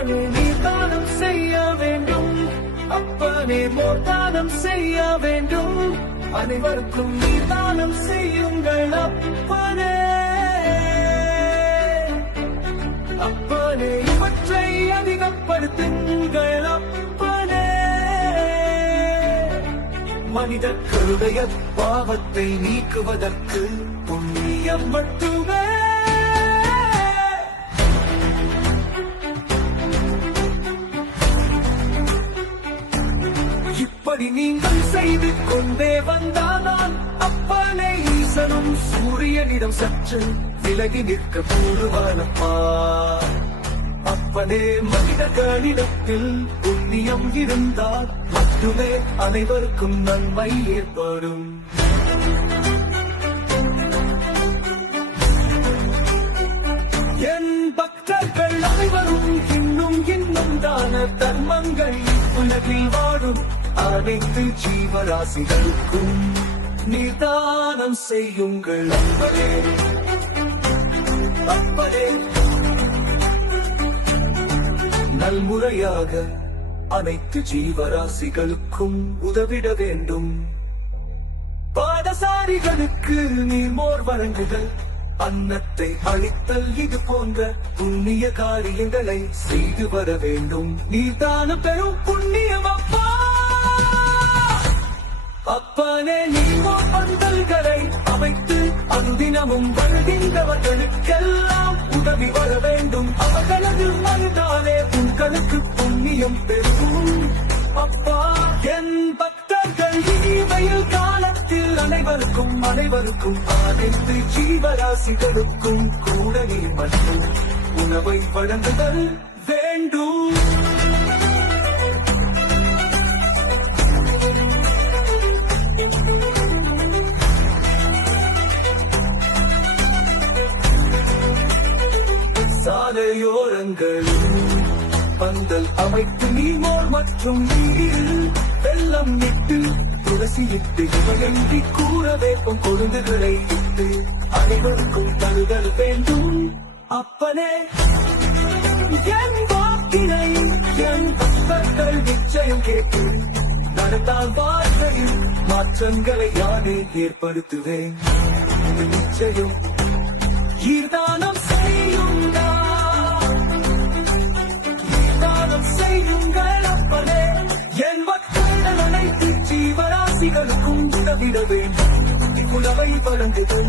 அப்பனே நீ தானம் செய்ய வேண்டும். அப்பனே மோர் தானம் செய்ய வேண்டும். அனைவருக்கும் நீ தானம் செய்யுங்கள் அப்பனே அப்பனே இவற்றை அதிகப்படுத்துங்கள் அப்பனே மனித கருடைய பாவத்தை நீக்குவதற்கு புண்ணியம் மட்டுமே. இப்படி நீங்கள் செய்து கொண்டே வந்தானால் அப்பனை ஈசனும் சூரியனிடம் சற்று விலகி நிற்க கூடுவானப்பா அப்பனே மனித கணிதத்தில் புண்ணியம் இருந்தால் மட்டுமே அனைவருக்கும் நன்மை ஏற்படும். என் பக்தர்கள் அனைவரும் இன்னும் இன்னும் தான தர்மங்கள் உலகில் வாழும் அனைத்து ஜீவராசிகளுக்கும் நிதானம் செய்யுங்கள் அப்பதே அப்பதே நல்முறையாக அனைத்து ஜீவராசிகளுக்கும் உதவிட வேண்டும். பாதசாரிகளுக்கு நீர் மோர் வழங்குதல். அன்னத்தை அளித்தல் இது போன்ற புண்ணிய காரியங்களை செய்து வர வேண்டும். நீதான பெரும் புண்ணியம் அப்பா. அப்பனே நீங்கோ பந்தல்களை அமைத்து அந்தினமும் வருகின்றவர்களுக்கெல்லாம் உதவி வர வேண்டும். அவர்களது மனதாலே உங்களுக்கு புண்ணியம் பெறும் அனைவருக்கும் அனைவருக்கும் அனைத்து ஜீவராசிகளுக்கும் கூடவே மட்டும் உணவை வழங்குதல் வேண்டும். சாலையோரங்களில் பந்தல் அமைத்து நீமோர் மற்றும் நீரில் வெள்ளம் இட்டு துளசி இட்டு இவையன்றி கூற வேப்பம் கொழுந்துகளை இட்டு அனைவருக்கும் தருதல் வேண்டும். அப்பனே என் வாக்கினை என் பக்தர்கள் நிச்சயம் கேட்டு நடந்தால் வாழ்க்கையில் மாற்றங்களை யானே ஏற்படுத்துவேன். நிச்சயம் ஈர்தான் அனைத்து வேண்டும் உணவை வழங்குதல்.